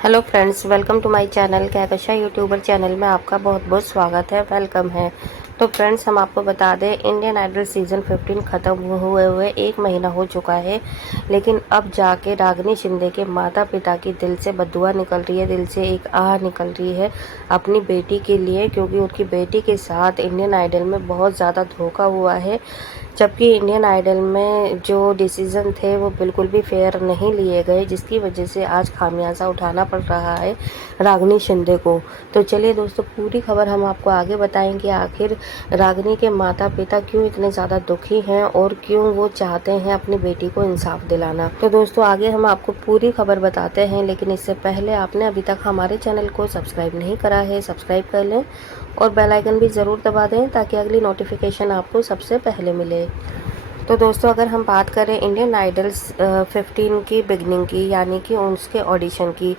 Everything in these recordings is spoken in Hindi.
Hello friends, welcome to my channel Kahkasha YouTuber channel में आपका बहुत बहुत स्वागत है, वेलकम है। तो फ्रेंड्स, हम आपको बता दें, इंडियन आइडल सीज़न 15 ख़त्म हुए 1 महीना हो चुका है, लेकिन अब जाके रागिनी शिंदे के माता पिता की दिल से बद्दुआ निकल रही है, दिल से एक आह निकल रही है अपनी बेटी के लिए, क्योंकि उनकी बेटी के साथ इंडियन आइडल में बहुत ज़्यादा धोखा हुआ है। जबकि इंडियन आइडल में जो डिसीज़न थे वो बिल्कुल भी फेयर नहीं लिए गए, जिसकी वजह से आज खामियाजा उठाना पड़ रहा है रागिनी शिंदे को। तो चलिए दोस्तों, पूरी खबर हम आपको आगे बताएंगे। आखिर रागिनी के माता पिता क्यों इतने ज़्यादा दुखी हैं और क्यों वो चाहते हैं अपनी बेटी को इंसाफ दिलाना। तो दोस्तों, आगे हम आपको पूरी खबर बताते हैं, लेकिन इससे पहले आपने अभी तक हमारे चैनल को सब्सक्राइब नहीं करा है, सब्सक्राइब कर लें और बेल आइकन भी ज़रूर दबा दें ताकि अगली नोटिफिकेशन आपको सबसे पहले मिले। तो दोस्तों, अगर हम बात करें इंडियन आइडल्स 15 की बिगनिंग की, यानी कि उसके ऑडिशन की,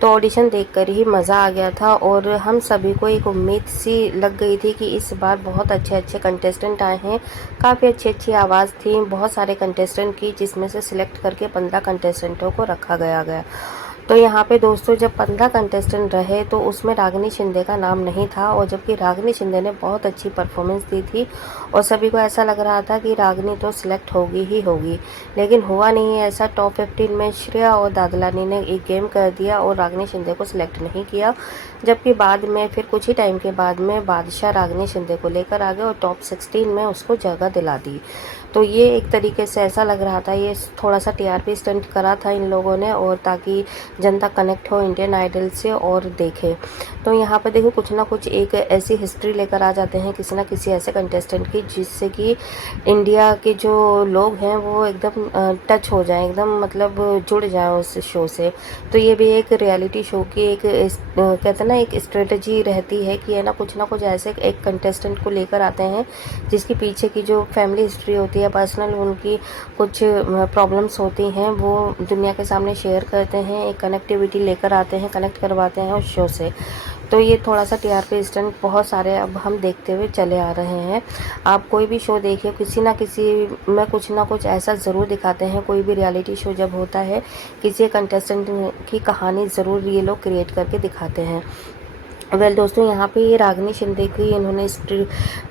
तो ऑडिशन देखकर ही मज़ा आ गया था और हम सभी को एक उम्मीद सी लग गई थी कि इस बार बहुत अच्छे अच्छे कंटेस्टेंट आए हैं। काफ़ी अच्छी अच्छी आवाज़ थी बहुत सारे कंटेस्टेंट की, जिसमें से सिलेक्ट करके 15 कंटेस्टेंटों को रखा गया। तो यहाँ पे दोस्तों, जब 15 कंटेस्टेंट रहे तो उसमें रागिनी शिंदे का नाम नहीं था, और जबकि रागिनी शिंदे ने बहुत अच्छी परफॉर्मेंस दी थी और सभी को ऐसा लग रहा था कि रागिनी तो सिलेक्ट होगी ही होगी, लेकिन हुआ नहीं ऐसा। टॉप 15 में श्रेया और दादलानी ने एक गेम कर दिया और रागिनी शिंदे को सिलेक्ट नहीं किया, जबकि बाद में फिर कुछ ही टाइम के बाद में बादशाह रागिनी शिंदे को लेकर आ गए और टॉप 16 में उसको जगह दिला दी। तो ये एक तरीके से ऐसा लग रहा था, ये थोड़ा सा टीआरपी स्टंट करा था इन लोगों ने, और ताकि जनता कनेक्ट हो इंडियन आइडल से और देखे। तो यहाँ पर देखो, कुछ ना कुछ एक ऐसी हिस्ट्री लेकर आ जाते हैं किसी ना किसी ऐसे कंटेस्टेंट की, जिससे कि इंडिया के जो लोग हैं वो एकदम टच हो जाएं, एकदम मतलब जुड़ जाएं उस शो से। तो ये भी एक रियलिटी शो की एक कहते हैं ना, एक स्ट्रेटजी रहती है कि है ना कुछ ऐसे एक कंटेस्टेंट को लेकर आते हैं जिसके पीछे की जो फैमिली हिस्ट्री होती है, पर्सनल उनकी कुछ प्रॉब्लम्स होती हैं, वो दुनिया के सामने शेयर करते हैं, एक कनेक्टिविटी लेकर आते हैं, कनेक्ट करवाते हैं उस शो से। तो ये थोड़ा सा टीआरपी स्टंट बहुत सारे अब हम देखते हुए चले आ रहे हैं। आप कोई भी शो देखिए, किसी ना किसी में कुछ ना कुछ ऐसा ज़रूर दिखाते हैं। कोई भी रियलिटी शो जब होता है, किसी कंटेस्टेंट की कहानी ज़रूर ये लोग क्रिएट करके दिखाते हैं। दोस्तों, यहाँ पे ये रागिनी शिंदे की इन्होंने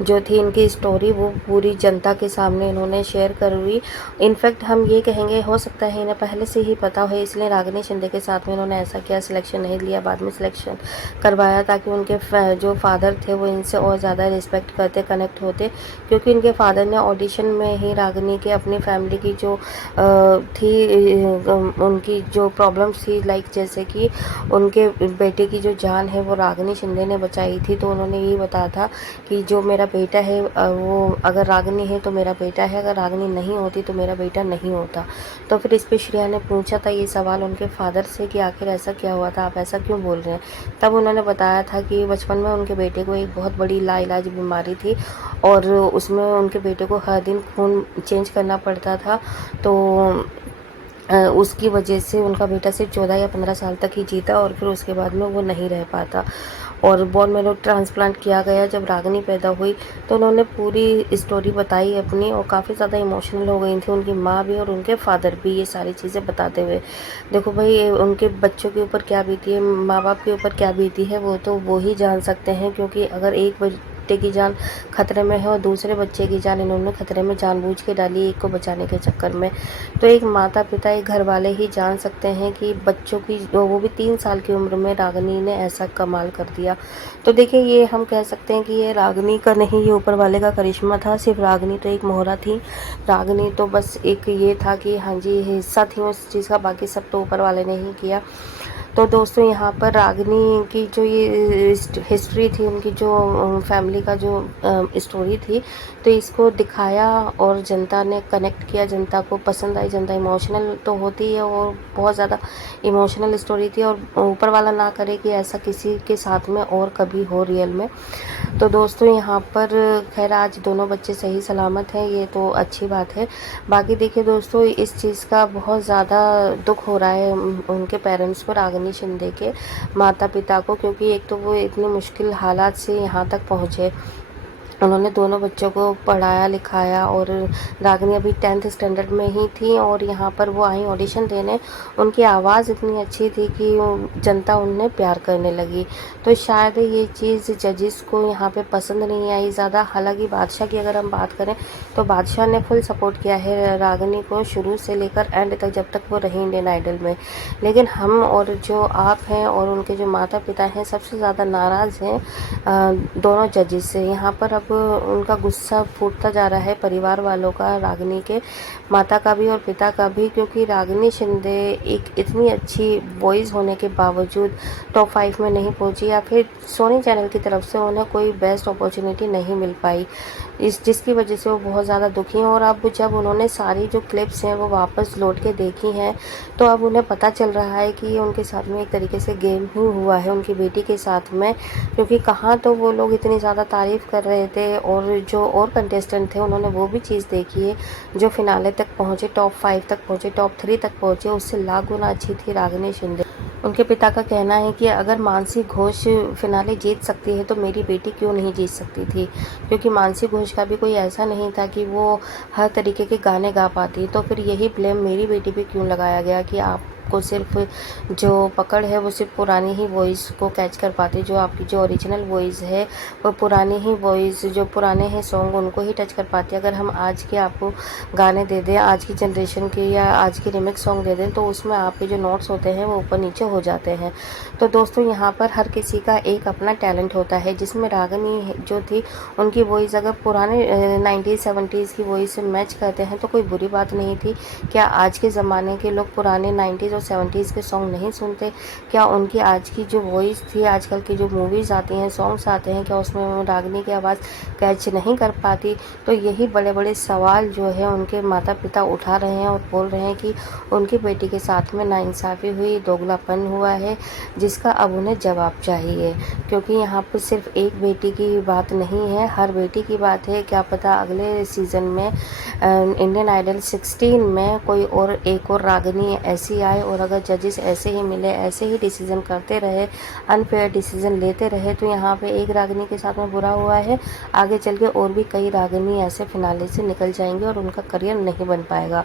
जो थी इनकी स्टोरी, वो पूरी जनता के सामने इन्होंने शेयर कर हुई। इनफैक्ट हम ये कहेंगे, हो सकता है इन्हें पहले से ही पता हो, इसलिए रागिनी शिंदे के साथ में इन्होंने ऐसा किया, सिलेक्शन नहीं लिया, बाद में सिलेक्शन करवाया, ताकि उनके जो फादर थे वो इनसे और ज़्यादा रिस्पेक्ट करते, कनेक्ट होते। क्योंकि इनके फादर ने ऑडिशन में ही रागिनी के अपनी फैमिली की जो थी, उनकी जो प्रॉब्लम्स थी, लाइक जैसे कि उनके बेटे की जो जान है वो रागिनी शिंदे ने बचाई थी। तो उन्होंने यही बताया था कि जो मेरा बेटा है, वो अगर रागिनी है तो मेरा बेटा है, अगर रागिनी नहीं होती तो मेरा बेटा नहीं होता। तो फिर इस पे श्रेया ने पूछा था ये सवाल उनके फादर से कि आखिर ऐसा क्या हुआ था, आप ऐसा क्यों बोल रहे हैं। तब उन्होंने बताया था कि बचपन में उनके बेटे को एक बहुत बड़ी लाइलाज बीमारी थी और उसमें उनके बेटे को हर दिन खून चेंज करना पड़ता था। तो उसकी वजह से उनका बेटा सिर्फ 14 या 15 साल तक ही जीता और फिर उसके बाद में वो नहीं रह पाता और बोन मैरो ट्रांसप्लांट किया गया। जब रागिनी पैदा हुई तो उन्होंने पूरी स्टोरी बताई अपनी, और काफ़ी ज़्यादा इमोशनल हो गई थी उनकी माँ भी और उनके फादर भी, ये सारी चीज़ें बताते हुए। देखो भाई, उनके बच्चों के ऊपर क्या बीती है, माँ बाप के ऊपर क्या बीती है, वो तो वो ही जान सकते हैं। क्योंकि अगर एक बेटे की जान खतरे में है और दूसरे बच्चे की जान इन्होंने खतरे में जानबूझ के डाली एक को बचाने के चक्कर में, तो एक माता पिता, एक घर वाले ही जान सकते हैं कि बच्चों की, वो भी 3 साल की उम्र में रागिनी ने ऐसा कमाल कर दिया। तो देखिए, ये हम कह सकते हैं कि ये रागिनी का नहीं, ये ऊपर वाले का करिश्मा था। सिर्फ रागिनी तो एक मोहरा थी, रागिनी तो बस एक ये था कि हाँ जी, हिस्सा थी उस चीज़ का, बाकी सब तो ऊपर वाले ने ही किया। तो दोस्तों, यहाँ पर रागिनी की जो ये हिस्ट्री थी, उनकी जो फैमिली का जो स्टोरी थी, तो इसको दिखाया और जनता ने कनेक्ट किया, जनता को पसंद आई। जनता इमोशनल तो होती है और बहुत ज़्यादा इमोशनल स्टोरी थी, और ऊपर वाला ना करे कि ऐसा किसी के साथ में और कभी हो रियल में। तो दोस्तों, यहाँ पर खैर आज दोनों बच्चे सही सलामत हैं, ये तो अच्छी बात है। बाकी देखिए दोस्तों, इस चीज़ का बहुत ज़्यादा दुख हो रहा है उनके पेरेंट्स को, रागिनी शिंदे के माता पिता को, क्योंकि एक तो वो इतनी मुश्किल हालात से यहाँ तक पहुँचे उन्होंने दोनों बच्चों को पढ़ाया लिखाया। और रागिनी अभी 10th स्टैंडर्ड में ही थी और यहाँ पर वो आई ऑडिशन देने। उनकी आवाज़ इतनी अच्छी थी कि जनता उन्हें प्यार करने लगी। तो शायद ये चीज़ जजेस को यहाँ पे पसंद नहीं आई ज़्यादा। हालांकि बादशाह की अगर हम बात करें तो बादशाह ने फुल सपोर्ट किया है रागिनी को शुरू से लेकर एंड तक, जब तक वो रही इंडियन आइडल में। लेकिन हम और जो आप हैं और उनके जो माता पिता हैं सबसे ज़्यादा नाराज़ हैं दोनों जजेस से। यहाँ पर अब उनका गुस्सा फूटता जा रहा है परिवार वालों का, रागिनी के माता का भी और पिता का भी, क्योंकि रागिनी शिंदे एक इतनी अच्छी वॉइस होने के बावजूद टॉप 5 में नहीं पहुंची, या फिर सोनी चैनल की तरफ से उन्हें कोई बेस्ट अपॉर्चुनिटी नहीं मिल पाई, जिसकी वजह से वो बहुत ज़्यादा दुखी हैं। और अब जब उन्होंने सारी जो क्लिप्स हैं वो वापस लौट के देखी हैं तो अब उन्हें पता चल रहा है कि उनके साथ में एक तरीके से गेम ही हुआ है उनकी बेटी के साथ में। क्योंकि कहाँ तो वो लोग इतनी ज़्यादा तारीफ़ कर रहे थे और जो और कंटेस्टेंट थे उन्होंने वो भी चीज़ देखी है, जो फिनाले तक पहुँचे, टॉप 5 तक पहुँचे, टॉप 3 तक पहुँचे, उससे लाख गुना अच्छी थी रागिनी शिंदे। उनके पिता का कहना है कि अगर मानसी घोष फिनाले जीत सकती है तो मेरी बेटी क्यों नहीं जीत सकती थी, क्योंकि मानसी घोष का भी कोई ऐसा नहीं था कि वो हर तरीके के गाने गा पाती। तो फिर यही ब्लेम मेरी बेटी पे क्यों लगाया गया कि आपको सिर्फ जो पकड़ है वो सिर्फ पुरानी ही वॉइस को कैच कर पाती, जो आपकी जो ओरिजिनल वॉइस है वो पुरानी ही वॉइस, जो पुराने हैं सॉन्ग उनको ही टच कर पाती है। अगर हम आज के आपको गाने दे दें, आज की जनरेशन के या आज के रिमिक्स सॉन्ग दे दें, तो उसमें आपके जो नोट्स होते हैं वो ऊपर नीचे हो जाते हैं। तो दोस्तों यहाँ पर हर किसी का एक अपना टैलेंट होता है, जिसमें रागिनी जो थी उनकी वॉइस अगर पुराने 90s 70s की वॉइस से मैच करते हैं तो कोई बुरी बात नहीं थी। क्या आज के ज़माने के लोग पुराने 90s और 70s के सॉन्ग नहीं सुनते? क्या उनकी आज की जो वॉइस थी, आजकल की जो मूवीज़ आती हैं, सॉन्ग्स आते हैं, क्या उसमें रागिनी की आवाज़ कैच नहीं कर पाती? तो यही बड़े बड़े सवाल जो है उनके माता पिता उठा रहे हैं और बोल रहे हैं कि उनकी बेटी के साथ में नाइंसाफ़ी हुई, दोगलापन हुआ है, जिसका अब उन्हें जवाब चाहिए। क्योंकि यहाँ पर सिर्फ एक बेटी की बात नहीं है, हर बेटी की बात है। क्या पता अगले सीज़न में इंडियन आइडल 16 में कोई और एक और रागिनी ऐसी आए, और अगर जजेस ऐसे ही मिले, ऐसे ही डिसीज़न करते रहे, अनफेयर डिसीज़न लेते रहे, तो यहाँ पे एक रागिनी के साथ में बुरा हुआ है, आगे चल के और भी कई रागिनी ऐसे फिनाले से निकल जाएंगे और उनका करियर नहीं बन पाएगा।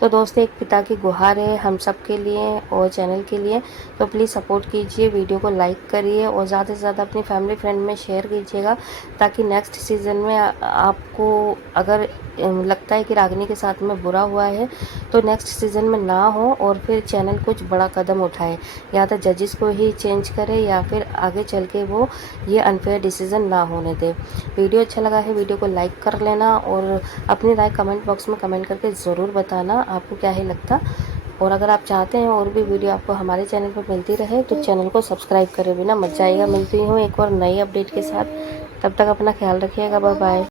तो दोस्तों एक पिता की गुहार है हम सब के लिए और चैनल के लिए, तो प्लीज़ सपोर्ट कीजिए, वीडियो को लाइक करिए और ज़्यादा से ज़्यादा अपनी फैमिली फ्रेंड में शेयर कीजिएगा, ताकि नेक्स्ट सीज़न में आपको अगर लगता है कि रागिनी के साथ में बुरा हुआ है तो नेक्स्ट सीज़न में ना हो और फिर चैनल कुछ बड़ा कदम उठाए, या तो जजेस को ही चेंज करे या फिर आगे चल के वो ये अनफेयर डिसीज़न ना होने दे। वीडियो अच्छा लगा है वीडियो को लाइक कर लेना और अपनी राय कमेंट बॉक्स में कमेंट करके ज़रूर बताना आपको क्या है लगता। और अगर आप चाहते हैं और भी वीडियो आपको हमारे चैनल पर मिलती रहे तो चैनल को सब्सक्राइब करे बिना मत जाइएगा। मिलती हूँ एक और नई अपडेट के साथ, तब तक अपना ख्याल रखिएगा, बाय बाय।